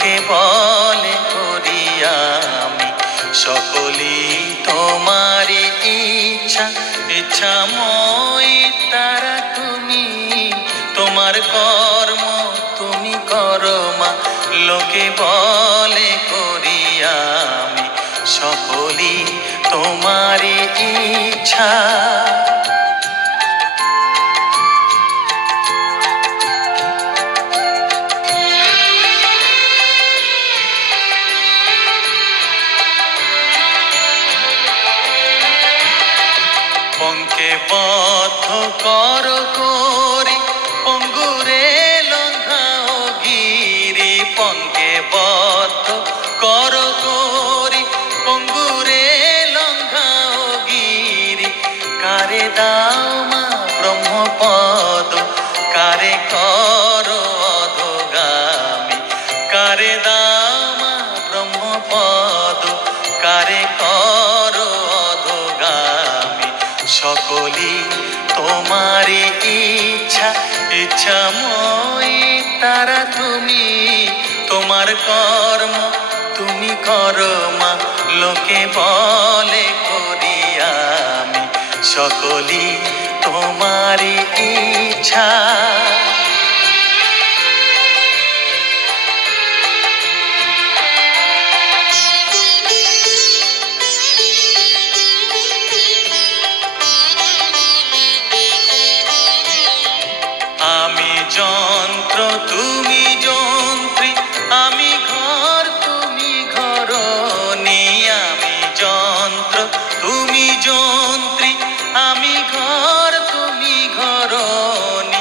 লোকে বলে করি আমি, সকলই তোমারই ইচ্ছা, ইচ্ছাময় তারা তুমি, তোমার কর্ম তুমি করো মা। লোকে বলে করি আমি, সকলই তোমারই ইচ্ছা। পঙ্কে বদ্ধ কর করি, পঙ্গুরে লঙ্ঘাও গিরি। পঙ্কে বদ্ধ কর করি, পঙ্গুরে লঙ্ঘাও গিরি। কারে দাও মা ব্রহ্মপদ, কারে কর অধগামী। কারে দাও মা ব্রহ্মপদ, কারে কর অধগামী। সকলই তোমারই ইচ্ছা, ইচ্ছাময় তারা তুমি, তোমার কর্ম তুমি করো মা। লোকে বলে করি আমি, সকলই তোমারই ইচ্ছা। আমি যন্ত্র তুমি যন্ত্রী, আমি ঘর তুমি ঘরণী। আমি যন্ত্র তুমি যন্ত্রী, আমি ঘর তুমি ঘরণী।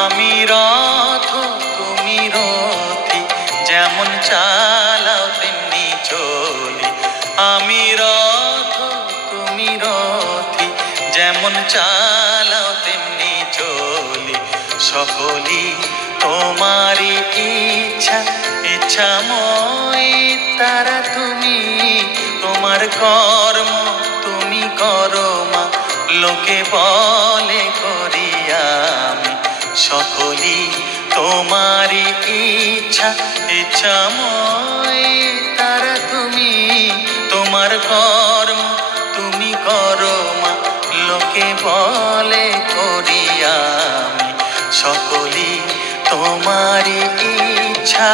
আমি রথ তুমি রথী, যেমন চালাও তেমনি চলি। আমি রথ তুমি রথী, যেমন চালাও তেমনি চলি। সকলই তোমারই ইচ্ছা, ইচ্ছাময় তারা তুমি, তোমার কর্ম তুমি করো মা। লোকে বলে করি আমি, সকলই তোমারই ইচ্ছা, ইচ্ছাময় তারা তুমি, তোমার কর্ম তুমি করো মা। লোকে বলে করি আমি, সকলই তোমারই ইচ্ছা।